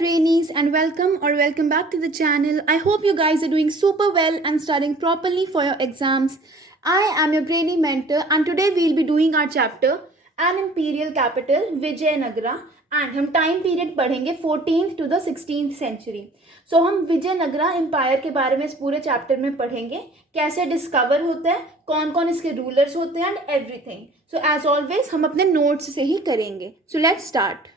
trainees and welcome back to the channel. I hope you guys are doing super well and studying properly for your exams. I am your trainee mentor and today we'll be doing our chapter An Imperial Capital Vijayanagara and हम time period पढ़ेंगे 14th to the 16th century. So हम Vijayanagara empire के बारे में इस पूरे chapter में पढ़ेंगे, कैसे डिस्कवर होता है, कौन कौन इसके रूलर्स होते हैं and everything. So as always हम अपने नोट्स से ही करेंगे. So let's start.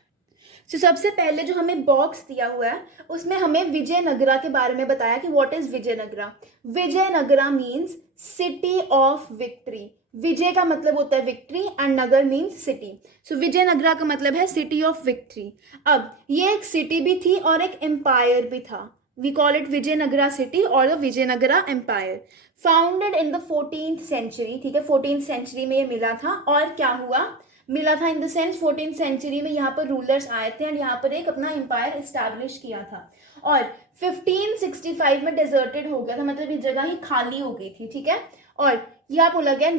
सबसे पहले जो हमें बॉक्स दिया हुआ है उसमें हमें विजयनगरा के बारे में बताया कि what is Vijayanagara. Vijayanagara means city of victory. विजय का मतलब होता है विक्ट्री एंड नगर मीन्स सिटी. सो विजयनगरा का मतलब है सिटी ऑफ विक्ट्री. अब ये एक सिटी भी थी और एक एम्पायर भी था. We call it Vijayanagara city और the Vijayanagara empire. Founded in the 14th century. ठीक है, 14th century में ये मिला था. और क्या हुआ, मिला था in the sense 14th century में यहाँ पर रूलर्स आए थे और यहाँ पर एक अपना एम्पायर इस्टेब्लिश किया था. और 1565 में डेजर्टेड हो गया था, मतलब ये जगह ही खाली हो गई थी. ठीक है, और यह बोला गया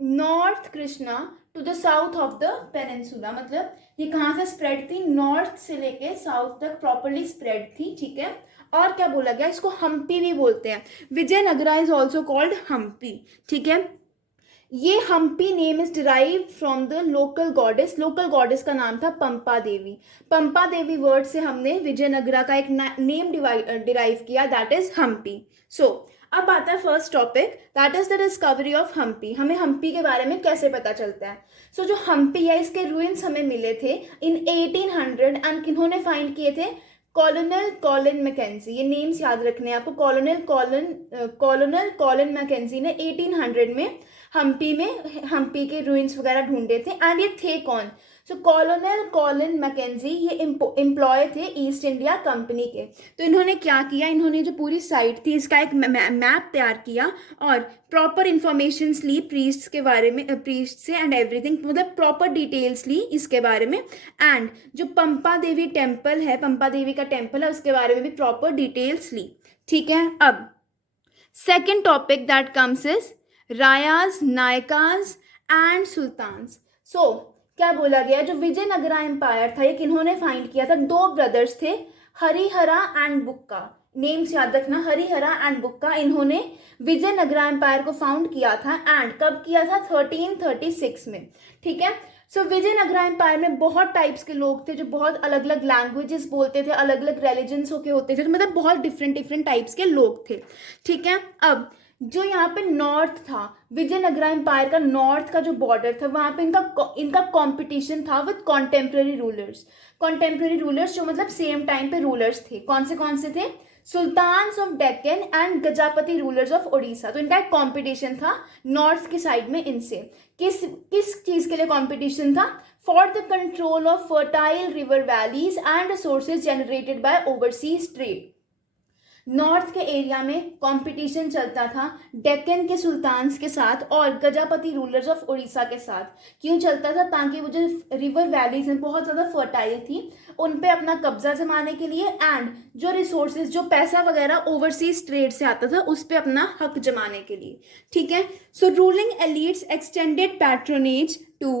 north Krishna to the south of the peninsula. मतलब ये कहाँ से स्प्रेड थी, नॉर्थ से लेके साउथ तक प्रॉपरली स्प्रेड थी. ठीक है, और क्या बोला गया, इसको हम्पी भी बोलते हैं. Vijayanagara is also called Hampi. ठीक है, ये Hampi name is derived from the local goddess. Local goddess का नाम था पंपा देवी. पंपा देवी वर्ड से हमने विजयनगरा का एक नेम डिराइव किया, दैट इज हम्पी. सो अब आता है first topic, that is the discovery of Hampi. हमें हम्पी के बारे में कैसे पता चलता है. सो जो हम्पी है इसके रूइंस हमें मिले थे इन 1800 एंड किन्होंने फाइंड किए थे, कॉलोनल कॉलिन मैकेंजी. ये नेम्स याद रखने हैं आपको. कॉलोनल कॉलिन मैकेंजी ने 1800 में हम्पी के रूइंस वगैरह ढूंढे थे. एंड ये थे कौन, सो कॉलोनल कॉलिन मैकेंजी ये एम्प्लॉय थे ईस्ट इंडिया कंपनी के. तो इन्होंने क्या किया, इन्होंने जो पूरी साइट थी इसका एक मैप तैयार किया और प्रॉपर इंफॉर्मेशन ली प्रीस्ट के बारे में, प्रीस्ट से एंड एवरीथिंग, मतलब प्रॉपर डिटेल्स ली इसके बारे में. एंड जो पंपा देवी टेम्पल है, पंपा देवी का टेम्पल है, उसके बारे में भी प्रॉपर डिटेल्स ली. ठीक है, अब second topic that comes is Rayas, Nayakas and sultans. So क्या बोला गया, जो विजयनगरा एम्पायर था ये किन्होंने फाइंड किया था, दो ब्रदर्स थे, हरिहरा एंड बुक्का. नेम्स याद रखना, हरिहरा एंड बुक्का. इन्होंने विजयनगरा एम्पायर को फाउंड किया था. एंड कब किया था, 1336 में. ठीक है, सो विजयनगरा एम्पायर में बहुत टाइप्स के लोग थे जो बहुत अलग अलग लैंग्वेजेस बोलते थे, अलग अलग रिलीजन्स के होते थे, तो मतलब बहुत डिफरेंट टाइप्स के लोग थे. ठीक है, अब जो यहाँ पे नॉर्थ था, विजयनगरा एम्पायर का नॉर्थ का जो बॉर्डर था, वहां पे इनका कंपटीशन था with contemporary rulers. Contemporary rulers जो मतलब सेम टाइम पे रूलर्स थे. कौन से थे, sultans of Deccan and Gajapati rulers of Odisha. तो इनका एक कॉम्पिटिशन था नॉर्थ की साइड में इनसे. किस चीज के लिए कॉम्पिटिशन था, for the control of fertile river valleys and resources generated by overseas trade. North के एरिया में कंपटीशन चलता था डेक्कन के सुल्तान्स के साथ और गजापति रूलर्स ऑफ उड़ीसा के साथ. क्यों चलता था, ताकि वो जो रिवर वैलीज हैं बहुत ज़्यादा फर्टाइल थी, उन पे अपना कब्जा जमाने के लिए एंड जो रिसोर्सेज, जो पैसा वगैरह ओवरसीज ट्रेड से आता था उस पर अपना हक जमाने के लिए. ठीक है, so ruling elites extended patronage to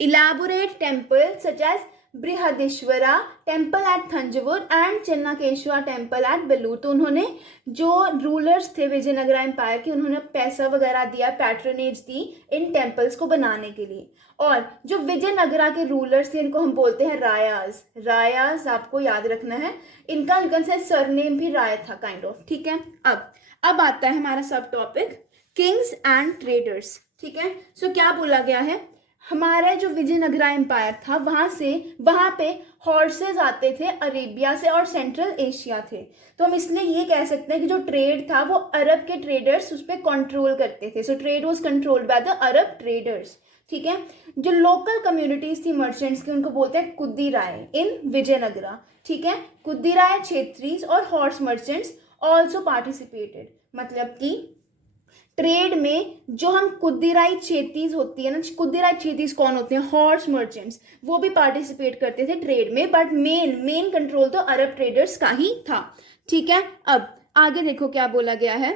elaborate temple such as Brihadeshwara temple at Thanjavur and Chennakeshava temple at Belur. तो उन्होंने जो रूलर्स थे विजयनगरा एम्पायर के, उन्होंने पैसा वगैरह दिया, पैट्रोनेज दी इन टेम्पल्स को बनाने के लिए. और जो विजयनगरा के रूलर्स थे इनको हम बोलते हैं रायाज. रायाज आपको याद रखना है, इनका इनका से सरनेम भी राय था काइंड ऑफ. ठीक है, अब आता है हमारा सब टॉपिक किंग्स एंड ट्रेडर्स. ठीक है, सो क्या बोला गया है, हमारा जो विजयनगरा एम्पायर था वहां पे हॉर्सेज आते थे अरेबिया से और सेंट्रल एशिया थे. तो हम इसलिए ये कह सकते हैं कि जो ट्रेड था वो अरब के ट्रेडर्स उस पर कंट्रोल करते थे. So trade was controlled by the Arab traders. ठीक है, जो लोकल कम्युनिटीज थी मर्चेंट्स की, उनको बोलते हैं कुद्दीराय इन विजयनगरा. ठीक है, कुद्दीराय क्षेत्रीज और हॉर्स मर्चेंट्स ऑल्सो पार्टिसिपेटेड. मतलब कि ट्रेड में जो हम कुद्दीराई चेतीज होती है ना, कुद्दीराई चेतीज कौन होते हैं, हॉर्स मर्चेंट्स, वो भी पार्टिसिपेट करते थे ट्रेड में. बट मेन कंट्रोल तो अरब ट्रेडर्स का ही था. ठीक है, अब आगे देखो क्या बोला गया है.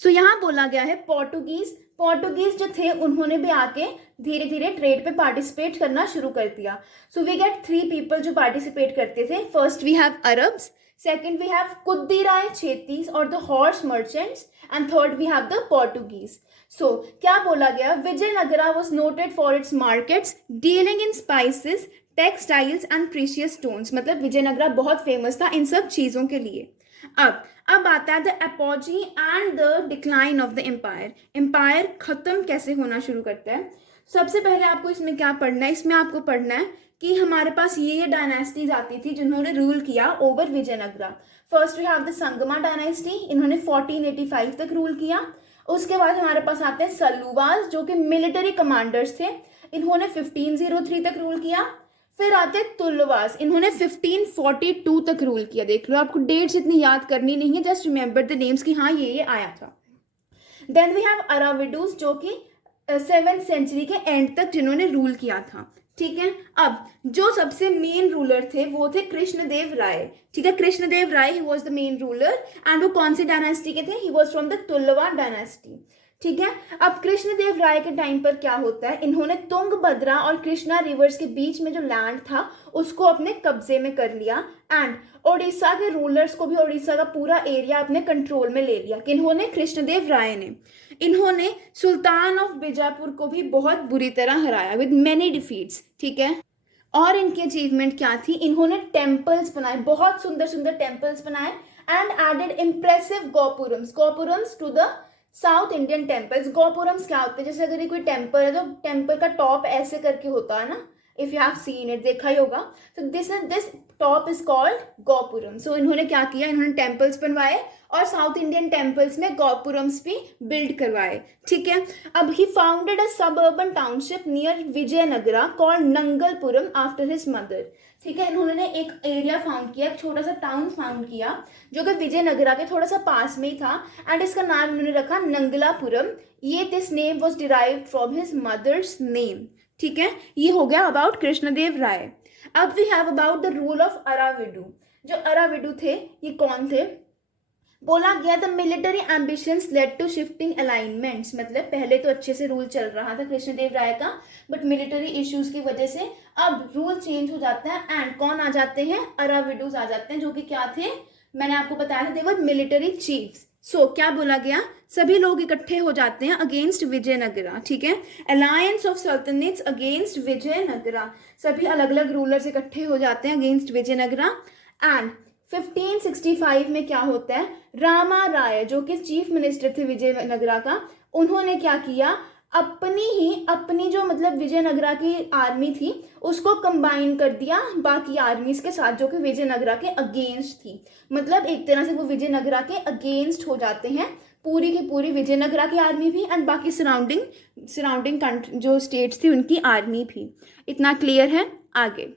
सो यहाँ बोला गया है पोर्टुगीज पोर्टुगीज जो थे उन्होंने भी आके धीरे धीरे ट्रेड पे पार्टिसिपेट करना शुरू कर दिया. सो वी गेट 3 पीपल जो पार्टिसिपेट करते थे. First we have Arabs, second we have Kudirai Chettis और the horse merchants, and third we have the Portuguese. So क्या बोला गया, Vijayanagara was noted for its markets dealing in spices, textiles and precious stones. मतलब विजयनगरा बहुत famous था इन सब चीज़ों के लिए. अब आता है the apogee and the decline of the empire. Empire खत्म कैसे होना शुरू करता है. सबसे पहले आपको इसमें क्या पढ़ना है, इसमें आपको पढ़ना है कि हमारे पास ये डायनेस्टीज आती थी जिन्होंने रूल किया over Vijayanagara. First we have the Sangama dynasty, इन्होंने 1485 तक रूल किया. उसके बाद हमारे पास आते हैं सल्लूवास जो कि मिलिट्री कमांडर्स थे, इन्होंने 1503 तक रूल किया. फिर आते तुलवास, इन्होंने 1542 तक रूल किया. देख लो, आपको डेट्स इतनी याद करनी नहीं है, जस्ट रिमेंबर द नेम्स कि हाँ ये आया था. देन वी हैव अराविडूस जो कि 7th सेंचुरी के एंड तक जिन्होंने रूल किया था. ठीक है, अब जो सबसे मेन रूलर थे वो थे कृष्णदेव राय. ठीक है, Krishnadeva Raya he was the main ruler and वो कौन सी डायनेस्टी के थे, he was from the Tuluva dynasty. ठीक है, अब कृष्णदेव राय के टाइम पर क्या होता है, इन्होंने तुंगभद्रा और कृष्णा रिवर्स के बीच में जो लैंड था उसको अपने कब्जे में कर लिया एंड ओडिशा के रूलर्स को भी ओडिशा का पूरा एरिया अपने कंट्रोल में ले लिया. किन्होंने, कृष्णदेव राय ने. इन्होंने सुल्तान ऑफ बीजापुर को भी बहुत बुरी तरह हराया विद मेनी डिफीट्स. ठीक है, और इनकी अचीवमेंट क्या थी, इन्होंने टेम्पल्स बनाए, बहुत सुंदर सुंदर टेम्पल्स बनाए and added impressive gopurams to the south Indian temples. Gopurams क्या होते हैं, जैसे अगर ये कोई टेम्पल है तो टेम्पल का टॉप ऐसे करके होता है ना, if you have seen it, देखा ही होगा. तो this top is called gopuram. So इन्होंने क्या किया, इन्होंने टेम्पल्स बनवाए और साउथ इंडियन टेम्पल्स में गोपुरम्स भी बिल्ड करवाए. ठीक है, अब he founded a suburban township near Vijayanagara called Nangalapuram after his mother. ठीक है, इन्होंने एक एरिया फाउंड किया, एक छोटा सा टाउन फाउंड किया जो कि विजयनगरा के थोड़ा सा पास में ही था एंड इसका नाम इन्होंने रखा नंगलापुरम. ये this name was derived from his mother's name. ठीक है, ये हो गया अबाउट कृष्णदेव राय. अब we have about the rule of Aravidu. जो अराविडू थे ये कौन थे, बोला गया the military ambitions led to shifting alignments. मतलब पहले तो अच्छे से रूल चल रहा था कृष्णदेव राय का, बट मिलिट्री इश्यूज की वजह से अब रूल चेंज हो जाता है एंड कौन आ जाते हैं, अराविडूज आ जाते हैं जो कि क्या थे, मैंने आपको बताया था, दे वर मिलिट्री चीफ्स. सो क्या बोला गया, सभी लोग इकट्ठे हो जाते हैं अगेंस्ट विजयनगरा. ठीक है, अलायंस ऑफ सल्तनेट्स अगेंस्ट विजयनगरा, सभी अलग अलग रूलर्स इकट्ठे हो जाते हैं अगेंस्ट विजयनगरा. एंड 1565 में क्या होता है, रामा राय जो कि चीफ मिनिस्टर थे विजयनगरा का, उन्होंने क्या किया, अपनी जो मतलब विजयनगरा की आर्मी थी उसको कंबाइन कर दिया बाकी आर्मीज के साथ जो कि विजयनगरा के अगेंस्ट थी. मतलब एक तरह से वो विजयनगरा के अगेंस्ट हो जाते हैं, पूरी की पूरी विजयनगरा की आर्मी भी एंड बाकी सराउंडिंग कंट्री जो स्टेट्स थी उनकी आर्मी भी. इतना क्लियर है. आगे,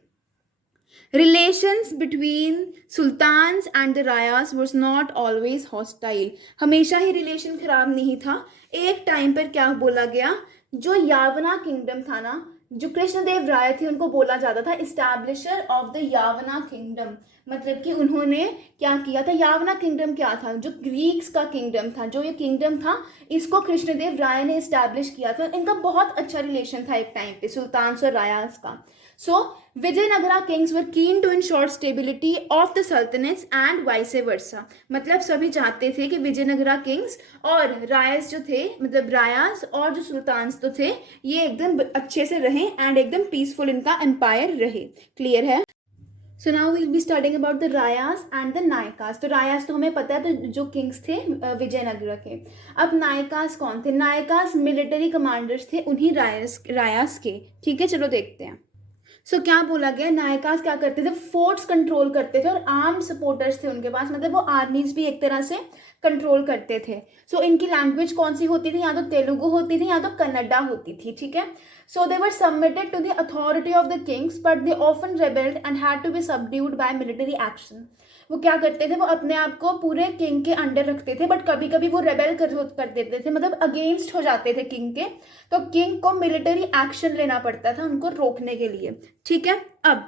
relations between sultans and the Rayas was not always hostile. हमेशा ही रिलेशन खराब नहीं था. एक टाइम पर क्या बोला गया, जो यावना किंगडम था ना, जो कृष्णदेव राय थे उनको बोला जाता था इस्टेब्लिशर ऑफ द यावना किंगडम. मतलब कि उन्होंने क्या किया था, यावना किंगडम क्या था, जो ग्रीक्स का किंगडम था, जो ये किंगडम था इसको कृष्णदेव राय ने इस्टेब्लिश किया था. इनका बहुत अच्छा रिलेशन था एक टाइम पे सुल्तान्स और रायास का. सो Vijayanagara kings were keen to ensure stability of the sultanates and vice versa. मतलब सभी चाहते थे कि विजयनगरा किंग्स और रायस जो थे, मतलब रायास और जो सुल्तान्स तो थे, ये एकदम अच्छे से रहें एंड एकदम पीसफुल इनका एम्पायर रहे. क्लियर है. So now will be studying about the Rayas and the Nayakas. तो रायास तो हमें पता है, तो जो किंग्स थे विजयनगरा के. अब नायकास कौन थे, नायकास मिलिट्री कमांडर्स थे उन्हीं रायास के. ठीक है, चलो देखते हैं. सो क्या बोला गया, नायकास क्या करते थे, फोर्ट्स कंट्रोल करते थे और आर्म सपोर्टर्स थे उनके पास, मतलब वो आर्मीज भी एक तरह से कंट्रोल करते थे. सो इनकी लैंग्वेज कौन सी होती थी, या तो तेलुगु होती थी या तो कन्नडा होती थी. ठीक है, so they were submitted to the authority of the kings but they often rebelled and had to be subdued by military action. वो क्या करते थे, वो अपने आप को पूरे किंग के अंडर रखते थे, बट कभी कभी वो रेबेल कर देते थे, मतलब अगेंस्ट हो जाते थे किंग के, तो किंग को मिलिट्री एक्शन लेना पड़ता था उनको रोकने के लिए. ठीक है, अब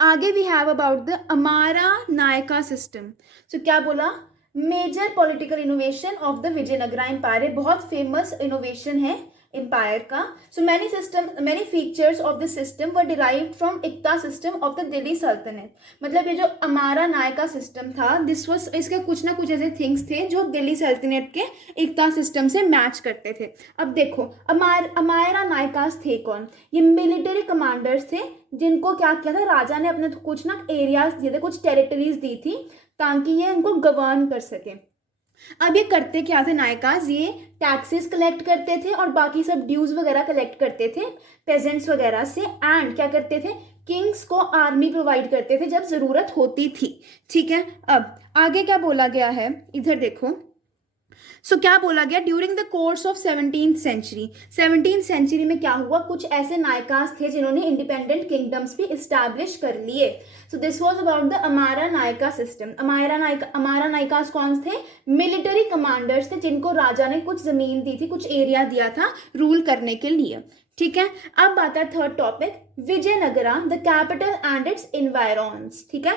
आगे वी हैव अबाउट द अमारा नायका सिस्टम. सो क्या बोला, major political innovation of the Vijayanagara empire, बहुत फेमस इनोवेशन है एम्पायर का. So many features of the system were derived from iqta system of the Delhi sultanate. मतलब ये जो अमारा नायका सिस्टम था, दिस वाज, इसके कुछ ना कुछ ऐसे थिंग्स थे जो दिल्ली सल्तनत के इक्ता सिस्टम से मैच करते थे. अब देखो अमारा नायकास थे कौन? ये मिलिट्री कमांडर्स थे जिनको क्या किया था, राजा ने अपने कुछ ना एरियाज दिए थे, कुछ टेरिटरीज दी थी ताकि ये इनको गवर्न कर सके. अब ये करते क्या थे नायकाज, ये टैक्सेस कलेक्ट करते थे और बाकी सब ड्यूज वगैरह कलेक्ट करते थे पेजेंट्स वगैरह से, एंड क्या करते थे, किंग्स को आर्मी प्रोवाइड करते थे जब ज़रूरत होती थी. ठीक है, अब आगे क्या बोला गया है, इधर देखो. क्या बोला गया, during the course of 17th century में क्या हुआ, कुछ ऐसे नायकास थे जिन्होंने इंडिपेंडेंट किंगडम्स भी इस्टेब्लिश कर लिए. So this was about the अमारा नायका सिस्टम. अमारा नायकास कौन थे? मिलिट्री कमांडर्स थे जिनको राजा ने कुछ जमीन दी थी, कुछ एरिया दिया था रूल करने के लिए. ठीक है, अब आता है third topic, Vijayanagara the capital and its environs. ठीक है,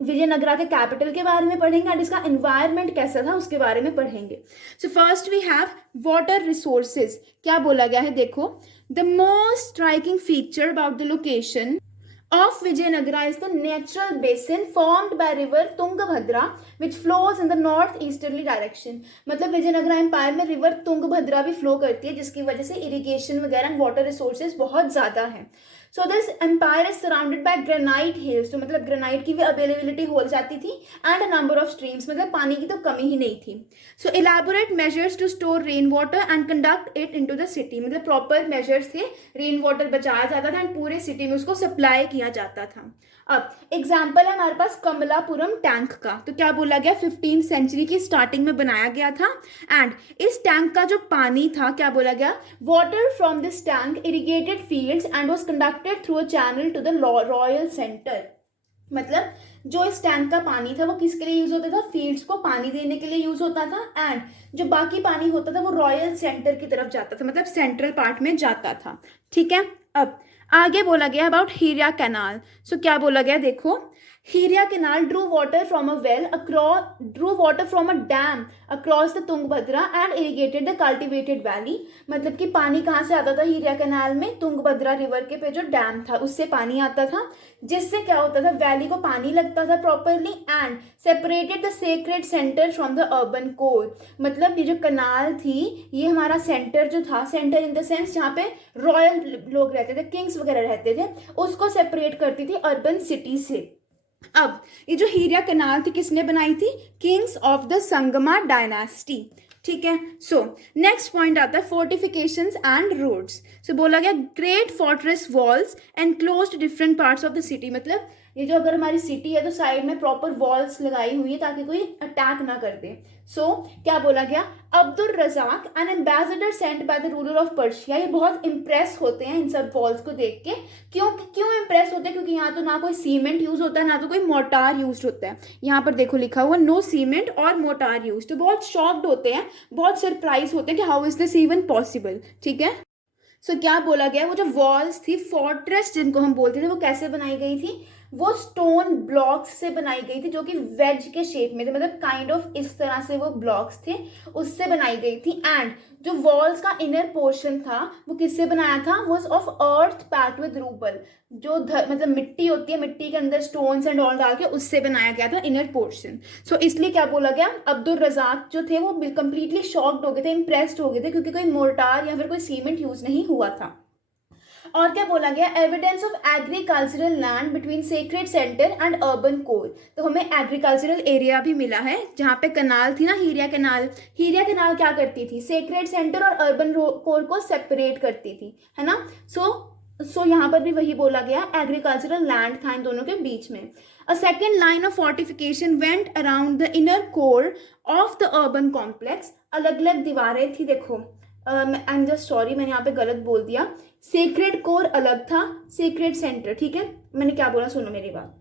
विजयनगरा के कैपिटल के बारे में पढ़ेंगे एंड इसका एनवायरनमेंट कैसा था उसके बारे में पढ़ेंगे. So first we have water resources. क्या बोला गया है, देखो, the most striking feature about the location of Vijayanagara is the natural basin formed by river Tungabhadra which flows in the north easterly direction. मतलब विजयनगरा एम्पायर में river Tungabhadra भी flow करती है जिसकी वजह से इरिगेशन वगैरह वाटर रिसोर्सेज बहुत ज़्यादा हैं. So this empire is surrounded by granite hills. तो मतलब ग्रेनाइट की भी अवेलेबिलिटी हो जाती थी and a number of streams, मतलब पानी की तो कमी ही नहीं थी. So elaborate measures to store rain water and conduct it into the city. मतलब प्रॉपर मेजर्स थे, रेन वाटर बचाया जाता था एंड पूरे सिटी में उसको सप्लाई किया जाता था. अब एग्जाम्पल है हमारे पास कमलापुरम टैंक का. तो क्या बोला गया, 15th सेंचुरी की स्टार्टिंग में बनाया गया था एंड इस टैंक का जो पानी था, क्या बोला गया, water from this tank irrigated fields and was conducted through a channel to the royal centre. मतलब जो इस टैंक का पानी था वो किसके लिए यूज होता था, फील्ड्स को पानी देने के लिए यूज होता था एंड जो बाकी पानी होता था वो रॉयल सेंटर की तरफ जाता था, मतलब सेंट्रल पार्ट में जाता था. ठीक है, अब आगे बोला गया अबाउट हीरिया कैनाल. क्या बोला गया, देखो, Hiriya canal Drew water from a dam across the Tungabhadra and irrigated the cultivated valley. मतलब कि पानी कहाँ से आता था हीरिया कैनाल में, तुंगभद्रा रिवर के पे जो डैम था उससे पानी आता था, जिससे क्या होता था, वैली को पानी लगता था properly and separated the sacred centre from the urban core. मतलब ये जो कनाल थी ये हमारा सेंटर जो था, सेंटर इन द सेंस जहाँ पे रॉयल लोग रहते थे, किंग्स वगैरह रहते थे, उसको सेपरेट करती थी अर्बन सिटी से. अब ये जो हीरिया कैनाल थी किसने बनाई थी, Kings of the Sangma dynasty. ठीक है, सो नेक्स्ट पॉइंट आता है फोर्टिफिकेशंस एंड रोड्स. बोला गया great fortress walls enclosed different parts of the city. मतलब ये जो अगर हमारी सिटी है तो साइड में प्रॉपर वॉल्स लगाई हुई है ताकि कोई अटैक ना कर दे. क्या बोला गया, Abdul Razzaq an ambassador sent by the ruler of Persia. ये बहुत इंप्रेस होते हैं इन सब वॉल्स को देख के. क्यों इंप्रेस होते हैं, क्योंकि यहाँ तो ना कोई सीमेंट यूज होता है ना तो कोई मोटार यूज होता है. यहाँ पर देखो लिखा हुआ नो सीमेंट और मोटार यूज. तो बहुत शॉक्ड होते हैं, बहुत सरप्राइज होते हैं कि how is this even possible. ठीक है, क्या बोला गया, वो जो वॉल्स थी, फोर्ट्रेस जिनको हम बोलते थे, वो कैसे बनाई गई थी, वो स्टोन ब्लॉक्स से बनाई गई थी जो कि वेज के शेप में थे. मतलब काइंड ऑफ इस तरह से वो ब्लॉक्स थे, उससे बनाई गई थी. एंड जो वॉल्स का इनर पोर्शन था वो किससे बनाया था, was of earth packed with rouble. जो मतलब मिट्टी होती है, मिट्टी के अंदर स्टोन्स एंड ऑल डाल के उससे बनाया गया था इनर पोर्शन. इसलिए क्या बोला गया, अब्दुल रजाक जो थे वो कंप्लीटली शॉक्ड हो गए थे, इंप्रेस्ड हो गए थे, क्योंकि कोई मोर्टार या फिर कोई सीमेंट यूज नहीं हुआ था. और क्या बोला गया, evidence of agricultural land between sacred centre and urban core. तो हमें एग्रीकल्चरल एरिया भी मिला है जहाँ पे कनाल थी ना, हीरिया कैनाल क्या करती थी, सेक्रेड सेंटर और अर्बन कोर को सेपरेट करती थी, है ना. सो यहाँ पर भी वही बोला गया, एग्रीकल्चरल लैंड था इन दोनों के बीच में. A second line of fortification went around the inner core of the urban complex. अलग अलग दीवारें थी. देखो आई एम जस्ट सॉरी, मैंने यहाँ पे गलत बोल दिया. सेक्रेड कोर अलग था, सेक्रेड सेंटर. ठीक है, मैंने क्या बोला, सुनो मेरी बात.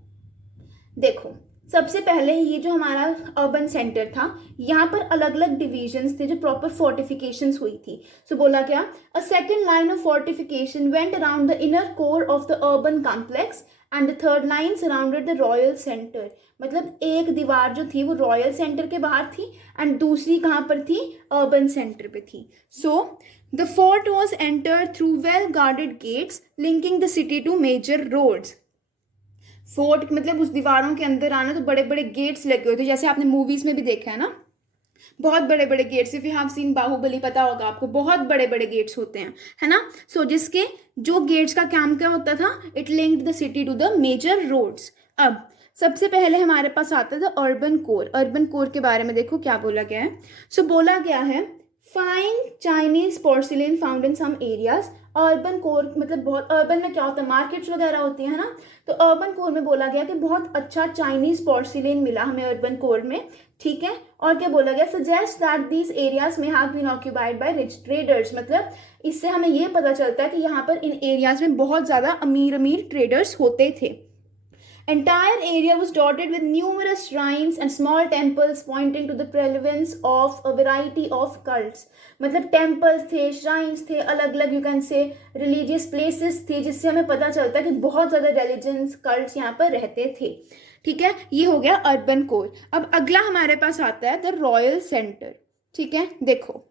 देखो सबसे पहले ये जो हमारा अर्बन सेंटर था, यहाँ पर अलग अलग डिविजन्स थे जो प्रॉपर फोर्टिफिकेशंस हुई थी. सो बोला गया a second line of fortification went around the inner core of the urban complex and the third line surrounded the royal centre. मतलब एक दीवार जो थी वो रॉयल सेंटर के बाहर थी एंड दूसरी कहाँ पर थी, अर्बन सेंटर पे थी. So the fort was entered through well guarded gates linking the city to major roads. Fort मतलब उस दीवारों के अंदर आना तो बड़े बड़े गेट्स लगे हुए थे, जैसे आपने मूवीज में भी देखा है ना, बहुत बड़े बड़े gates. If you have seen Baahubali, पता होगा आपको, बहुत बड़े बड़े गेट्स होते हैं, है ना. सो जिसके जो गेट्स का काम क्या होता था, it linked the city to the major roads. अब सबसे पहले हमारे पास आता था अर्बन कोर. अर्बन कोर के बारे में देखो क्या बोला गया है. सो बोला गया है fine Chinese porcelain found in some areas. Urban core मतलब बहुत, अर्बन में क्या होता है, मार्केट्स वगैरह होती है ना, तो अर्बन कोर में बोला गया कि बहुत अच्छा चाइनीज पोर्सिलेन मिला हमें अर्बन कोर में. ठीक है. और क्या बोला गया, सजेस्ट दैट दीज एरियाज में have been occupied by rich traders. मतलब इससे हमें ये पता चलता है कि यहाँ पर इन एरियाज में बहुत ज़्यादा अमीर अमीर ट्रेडर्स होते थे. Entire area was dotted with numerous shrines and small temples pointing to the prevalence of a variety of cults. मतलब temples थे, shrines थे, अलग अलग you can say religious places थे, जिससे हमें पता चलता है कि बहुत ज़्यादा religions, cults यहाँ पर रहते थे. ठीक है, ये हो गया अर्बन कोर. अब अगला हमारे पास आता है द रॉयल सेंटर. ठीक है, देखो.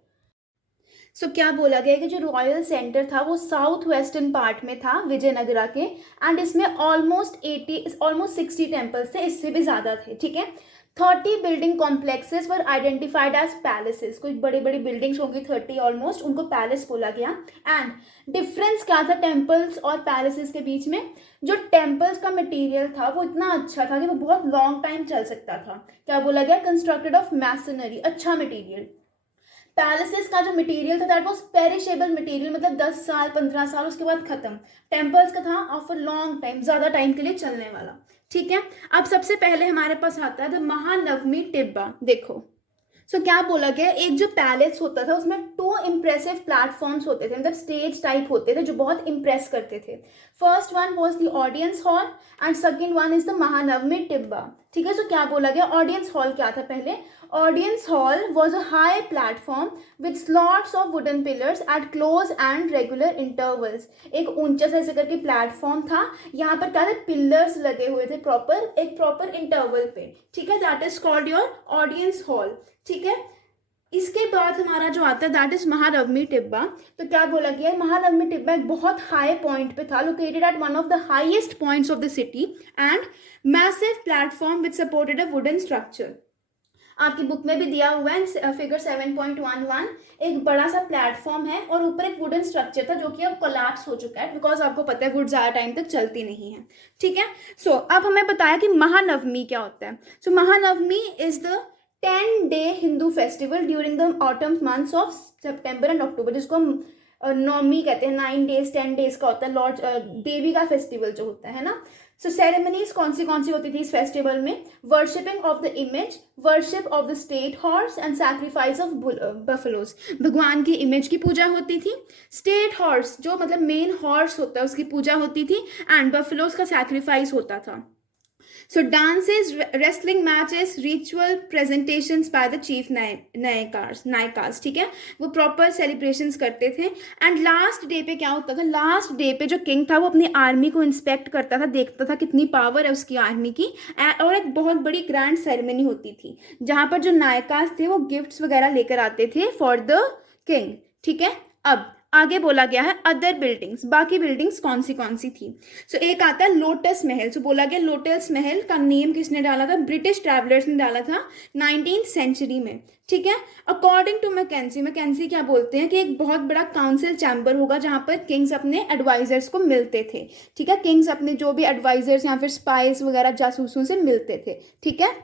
सो क्या बोला गया कि जो रॉयल सेंटर था वो साउथ वेस्टर्न पार्ट में था विजयनगरा के, एंड इसमें ऑलमोस्ट 60 टेम्पल्स थे, इससे भी ज़्यादा थे. ठीक है. 30 बिल्डिंग कॉम्प्लेक्सेस वर आइडेंटिफाइड एज पैलेसेस. कोई बड़ी बड़ी बिल्डिंग्स होंगी 30 ऑलमोस्ट, उनको पैलेस बोला गया. एंड डिफरेंस क्या था टेम्पल्स और पैलेसेस के बीच में, जो टेम्पल्स का मटेरियल था वो इतना अच्छा था कि वो बहुत लॉन्ग टाइम चल सकता था. क्या बोला गया, कंस्ट्रक्टेड ऑफ मैसनरी, अच्छा मटेरियल. पैलेसेस का जो मटेरियल था दैट वाज पेरिशेबल मटेरियल, मतलब 10 साल 15 साल उसके बाद खत्म. टेम्पल्स का था ऑफ अ लॉन्ग टाइम, ज़्यादा टाइम के लिए चलने वाला. ठीक है. अब सबसे पहले हमारे पास आता है द महानवमी टिब्बा. देखो. सो क्या बोला गया, एक जो पैलेस होता था उसमें 2 इम्प्रेसिव प्लेटफॉर्म्स होते थे, मतलब स्टेज टाइप होते थे जो बहुत इम्प्रेस करते थे. First one was the audience hall and second one is the Mahanavami Tibba. ठीक है. सो क्या बोला गया, ऑडियंस हॉल क्या था पहले, audience hall was a high platform with slots of wooden pillars eight close and regular intervals. एक ऊंचा सा ऐसे करके प्लेटफॉर्म था, यहाँ पर क्या थे, पिलर्स लगे हुए थे प्रॉपर, एक प्रॉपर इंटरवल पे. ठीक है. That is called your audience hall. ठीक है. इसके बाद हमारा जो आता है दैट इज महानवमी टिब्बा. तो क्या बोला गया, महानवमी टिब्बा एक बहुत हाई पॉइंट पे था, located at one of the highest points of the city and massive platform with supported a wooden structure. आपकी बुक में भी दिया हुआ है फिगर 7.11, एक बड़ा सा प्लेटफॉर्म है और ऊपर एक वुडन स्ट्रक्चर था जो कि अब कोलैप्स हो चुका है, बिकॉज आपको पता है वुड ज़्यादा टाइम तक चलती नहीं है. ठीक है. सो अब हमें बताया कि महानवमी क्या होता है. So Mahanavami is the 10-day Hindu festival during the autumn months of September and October, जिसको हम नवमी कहते हैं. 9 days 10 days का होता है लॉर्ड देवी का फेस्टिवल जो होता है ना. सो सेरेमनीज कौन सी होती थी इस फेस्टिवल में, worshipping of the image, worship of the state horse and sacrifice of buffaloes. भगवान की इमेज की पूजा होती थी, स्टेट हॉर्स जो मतलब मेन हॉर्स होता है उसकी पूजा होती थी, एंड बफलोज का सैक्रिफाइस होता था. So dances, wrestling matches, ritual presentations by the chief नायकास. ठीक है. वो प्रॉपर सेलिब्रेशंस करते थे. एंड लास्ट डे पे क्या होता था, लास्ट डे पे जो किंग था वो अपनी आर्मी को इंस्पेक्ट करता था, देखता था कितनी पावर है उसकी आर्मी की, और एक बहुत बड़ी ग्रैंड सेरेमनी होती थी जहाँ पर जो नायकास थे वो गिफ्ट्स वगैरह लेकर आते थे फॉर द किंग. ठीक है. अब आगे बोला गया है अदर बिल्डिंग्स, बाकी बिल्डिंग्स कौन सी थी. सो एक आता है लोटस महल. सो बोला गया लोटस महल का नेम किसने डाला था, ब्रिटिश ट्रैवलर्स ने डाला था 19th सेंचुरी में. ठीक है. अकॉर्डिंग टू मैकेंजी क्या बोलते हैं कि एक बहुत बड़ा काउंसिल चैम्बर होगा जहाँ पर किंग्स अपने एडवाइजर्स को मिलते थे. ठीक है. किंग्स अपने जो भी एडवाइजर्स या फिर स्पाइस वगैरह जासूसों से मिलते थे. ठीक है.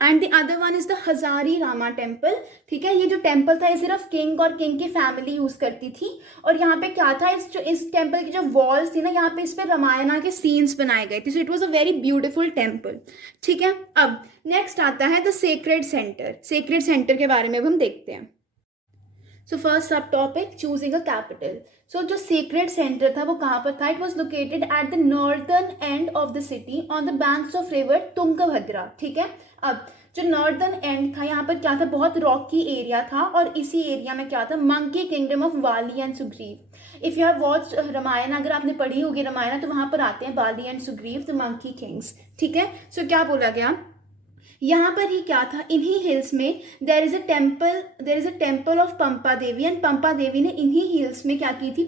And the other one is the Hazari Rama temple. ठीक है. ये जो टेम्पल था ये सिर्फ किंग और किंग की फैमिली यूज करती थी. और यहाँ पे क्या था, इस टेम्पल की जो वॉल्स थी ना, यहाँ पे इस पे रामायणा के सीन्स बनाए गए थे. So it was a very beautiful temple. ठीक है. अब नेक्स्ट आता है the sacred centre. Sacred centre के बारे में अब हम देखते हैं. सो फर्स्ट सब टॉपिक, चूजिंग अ कैपिटल। सो जो सीक्रेट सेंटर था वो कहाँ पर था? It was located at the northern end of the city on the banks of river Tungabhadra. ठीक है, अब जो नॉर्दर्न एंड था यहाँ पर क्या था? बहुत रॉकी एरिया था, और इसी एरिया में क्या था? Monkey kingdom of Vali and Sugriva. If you have watch Ramayana, अगर आपने पढ़ी होगी रामायण, तो वहां पर आते हैं Bali and Sugriva, the monkey kings. ठीक है, सो क्या बोला गया यहाँ पर ही? क्या था? इन्हीं हिल्स में there is a temple of Pampa Devi, and Pampa Devi ने इन्हीं हिल्स में क्या की थी?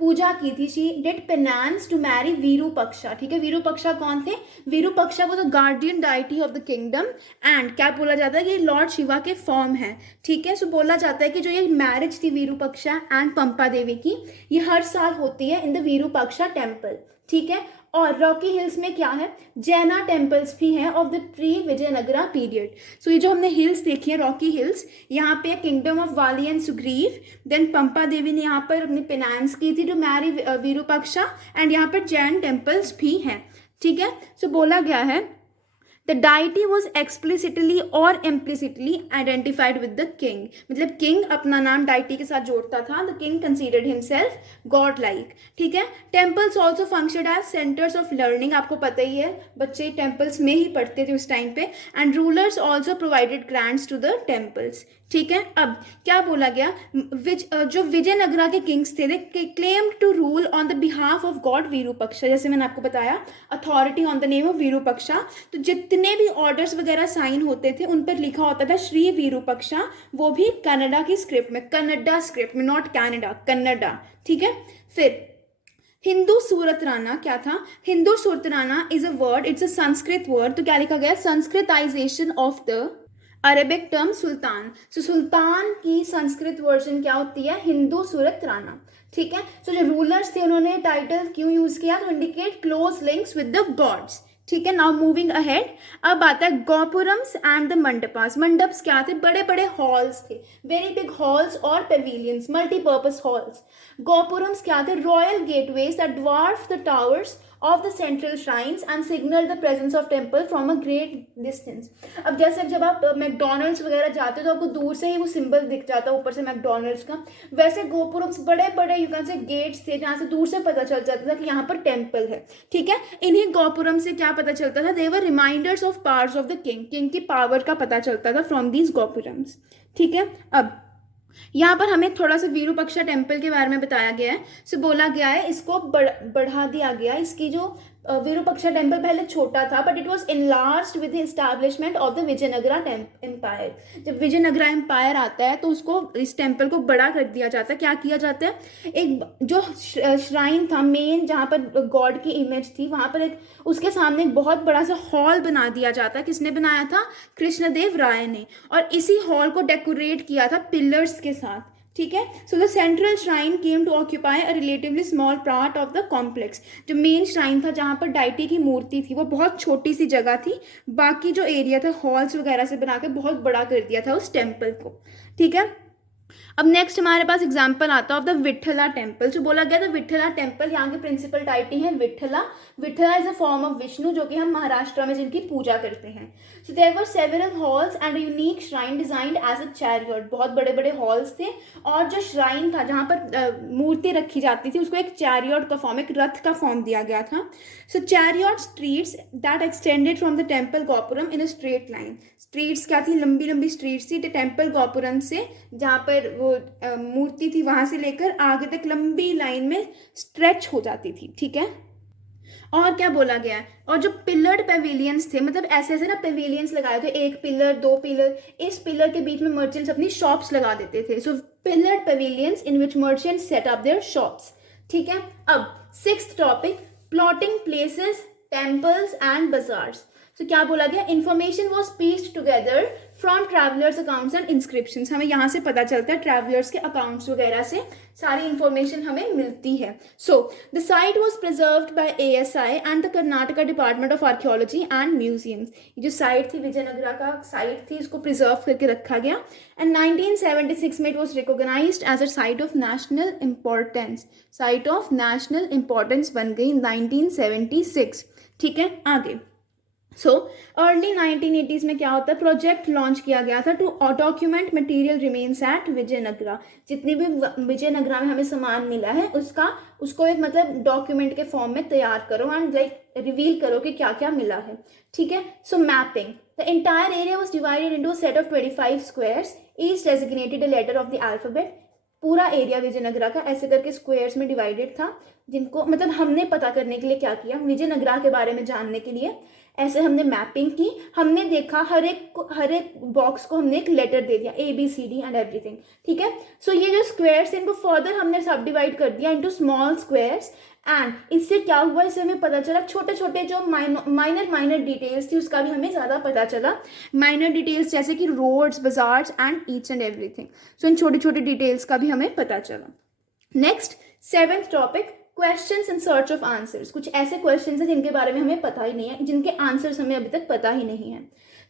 पूजा की थी। She did penance to marry Virupaksha. ठीक है, वीरूपक्षा कौन थे? वीरूपक्षा वो the guardian deity of the kingdom, and क्या बोला जाता है कि लॉर्ड शिवा के फॉर्म है। ठीक है, सो बोला जाता है कि जो ये मैरिज थी वीरूपक्षा एंड पंपा देवी की, ये हर साल होती है इन द वीरूपक्षा टेम्पल। ठीक है, और रॉकी हिल्स में क्या है? जैना टेम्पल्स भी हैं of the pre Vijayanagara period. So ये जो हमने हिल्स देखी है रॉकी हिल्स, यहाँ पे kingdom of Vali and Sugriva, then पंपा देवी ने यहाँ पर अपनी पेनांस की थी टू मैरी वीरूपक्षा, एंड यहाँ पर जैन टेम्पल्स भी हैं। ठीक है, सो बोला गया है द डाइटी वॉज एक्सप्लिसिटली और implicitly identified with the king. मतलब किंग अपना नाम डाइटी के साथ जोड़ता था। The king considered himself god like. ठीक है, temples also functioned as centres of learning. आपको पता ही है, बच्चे टेम्पल्स में ही पढ़ते थे उस टाइम पे, and rulers also provided grants to the temples. ठीक है, अब क्या बोला गया? जो विजयनगरा के किंग्स थे, they claimed to rule on the behalf of god Virupaksha. जैसे मैंने आपको बताया, authority on the name of Virupaksha. तो जितने भी ऑर्डर्स वगैरह साइन होते थे उन पर लिखा होता था श्री वीरूपक्षा, वो भी कन्नडा की स्क्रिप्ट में, कन्नडा स्क्रिप्ट में, नॉट कैनेडा, कन्नडा। ठीक है, फिर हिंदू सूरत राना क्या था? Hindu Suratrana is a word, it's a Sanskrit word. तो क्या लिखा गया? Sanskritisation of the Arabic term sultan. So sultan की संस्कृत वर्जन क्या होती है? हिंदू सूरत राना। ठीक है, सो जो रूलर्स थे उन्होंने टाइटल क्यों यूज किया? तो indicate close links with the gods. ठीक है, नाउ मूविंग अहेड, अब आता है गोपुरम्स एंड द मंडपास। मंडप्स क्या थे? बड़े बड़े हॉल्स थे, वेरी बिग हॉल्स और पेविलियंस, मल्टीपर्पज हॉल्स। गोपुरम्स क्या थे? Royal gateways that dwarf the towers of the central shrines and signal the presence of temple from a great distance। अब जैसे जब आप मैकडोनल्ड्स वगैरह जाते हो तो आपको दूर से ही वो सिंबल दिख जाता है ऊपर से मैकडोनल्ड्स का, वैसे गोपुरम्स बड़े बड़े यू कैन से गेट्स थे जहाँ से दूर से पता चल जाता था कि यहाँ पर टेम्पल है। ठीक है, इन्हीं गोपुरम से क्या पता चलता था? They were reminders of powers of the king, king की पावर का पता चलता था फ्रॉम दीज गोपुरम्स। ठीक है, अब यहाँ पर हमें थोड़ा सा वीरूपक्षा टेम्पल के बारे में बताया गया है। सो बोला गया है इसको बढ़ा दिया गया। इसकी जो वीरूपक्षा टेम्पल पहले छोटा था, but it was enlarged with the establishment of the Vijayanagara empire. जब विजयनगरा एम्पायर आता है तो उसको, इस टेम्पल को बड़ा कर दिया जाता है। क्या किया जाता है? एक जो श्राइन था मेन, जहाँ पर गॉड की इमेज थी, वहाँ पर एक उसके सामने एक बहुत बड़ा सा हॉल बना दिया जाता है। किसने बनाया था? कृष्णदेव राय ने, और इसी हॉल को डेकोरेट किया था पिलर्स के साथ। ठीक है, so the central shrine came to occupy a relatively small part of the complex. जो मेन श्राइन था जहाँ पर डाइटी की मूर्ति थी, वो बहुत छोटी सी जगह थी, बाकी जो एरिया था हॉल्स वगैरह से बना के बहुत बड़ा कर दिया था उस टेम्पल को। ठीक है, अब नेक्स्ट हमारे पास एग्जाम्पल आता है ऑफ द विठला टेम्पल। जो बोला गया था विठला टेम्पल, यहाँ के प्रिंसिपल डाइटी है Vitthala. Vitthala is a form of Vishnu, जो कि हम महाराष्ट्र में जिनकी पूजा करते हैं। So there were several halls and unique shrine designed as a chariot. बहुत बड़े बड़े हॉल्स थे, और जो श्राइन था जहाँ पर मूर्ति रखी जाती थी, उसको एक चैरियट का फॉर्म, एक रथ का फॉर्म दिया गया था। So chariot streets that extended from the temple gopuram in a straight line. Streets क्या थी? लंबी लंबी स्ट्रीट्स थी टेम्पल गोपुरम से, जहाँ पर वो मूर्ति थी वहां से लेकर आगे तक लंबी लाइन में स्ट्रेच हो जाती थी। ठीक है, और क्या बोला गया है? और जो पिलर्ड पेविलियंस थे, मतलब ऐसे ऐसे ना पेविलियंस लगाए थे, एक पिलर, दो पिलर, इस पिलर के बीच में मर्चेंट्स अपनी शॉप्स लगा देते थे। So pillared pavilions in which merchants set up their shops. ठीक है, अब sixth topic, plotting places, temples and bazaars. तो क्या बोला गया? Information was pieced together from travellers accounts and inscriptions. हमें यहाँ से पता चलता है, ट्रैवलर्स के अकाउंट्स वगैरह से सारी इंफॉर्मेशन हमें मिलती है। So the site was preserved by ASI and the Karnataka department of archaeology and museums. ये जो साइट थी विजयनगरा का साइट थी, इसको प्रिजर्व करके रखा गया, एंड 1976 में it was recognised as a site of national importance. Site of national importance बन गई 1976। ठीक है, आगे सो अर्ली 1980s में क्या होता है, प्रोजेक्ट लॉन्च किया गया था to document material remains at Vijayanagara. जितनी भी विजयनगरा में हमें सामान मिला है उसको एक मतलब डॉक्यूमेंट के फॉर्म में तैयार करो एंड लाइक रिवील करो कि क्या क्या मिला है। ठीक है, so mapping the entire area was divided into set of 25 squares, each designated a letter of the alphabet. पूरा एरिया विजयनगरा का ऐसे करके स्क्वायर्स में डिवाइडेड था, जिनको मतलब हमने पता करने के लिए क्या किया, विजयनगरा के बारे में जानने के लिए ऐसे हमने मैपिंग की। हमने देखा हर एक बॉक्स को हमने एक लेटर दे दिया, ABCD एंड एवरीथिंग। ठीक है, सो ये जो स्क्वायर्स इनको फर्दर हमने सब डिवाइड कर दिया इनटू स्मॉल स्क्वायर्स। एंड इससे क्या हुआ, इससे हमें पता चला छोटे छोटे जो माइनर डिटेल्स थी उसका भी हमें ज़्यादा पता चला। माइनर डिटेल्स जैसे कि roads, bazaars and each and everything. So इन छोटी छोटी डिटेल्स का भी हमें पता चला। Next 7th topic, questions in search of answers. कुछ ऐसे क्वेश्चंस हैं जिनके बारे में हमें पता ही नहीं है, जिनके आंसर्स हमें अभी तक पता ही नहीं है।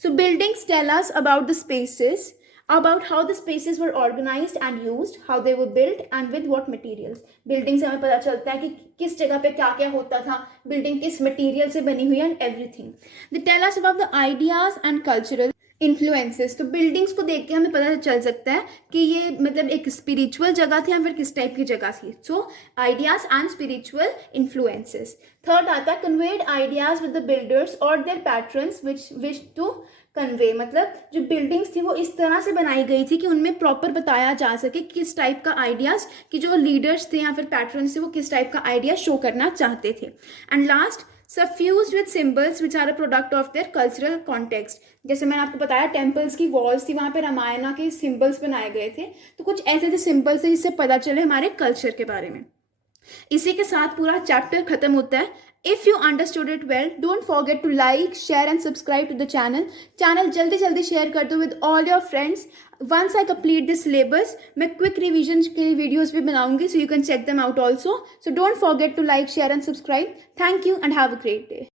So buildings tell us about the spaces, about how the spaces were organized and used, how they were built and with what materials. Building से हमें पता चलता है कि किस जगह पे क्या क्या होता था, बिल्डिंग किस मटेरियल से बनी हुई है and everything. They tell us about the ideas and cultural influences. तो बिल्डिंग्स को देख के हमें पता चल सकता है कि ये मतलब एक स्पिरिचुअल जगह थी या फिर किस टाइप की जगह थी। So ideas and spiritual influences. Third आता है conveyed ideas with the builders और their patrons which to convey. मतलब जो बिल्डिंग्स थी वो इस तरह से बनाई गई थी कि उनमें प्रॉपर बताया जा सके किस टाइप का आइडियाज, कि जो लीडर्स थे या फिर पैट्रन्स थे वो किस टाइप का आइडिया शो करना चाहते थे। And last suffused with symbols which are a product of their cultural context. जैसे मैंने आपको बताया टेम्पल्स की वॉल्स थी, वहाँ पे रामायणा के सिंबल्स बनाए गए थे, तो कुछ ऐसे थे सिंबल्स थे जिससे पता चले हमारे कल्चर के बारे में। इसी के साथ पूरा चैप्टर खत्म होता है। If you understood it well, don't forget to like, share and subscribe to the channel जल्दी जल्दी शेयर कर दो with all your friends. Once I complete this syllabus मैं क्विक रिविजन के वीडियोज भी बनाऊंगी, so you can check them out also. So don't forget to like, share and subscribe. Thank you and have a great day.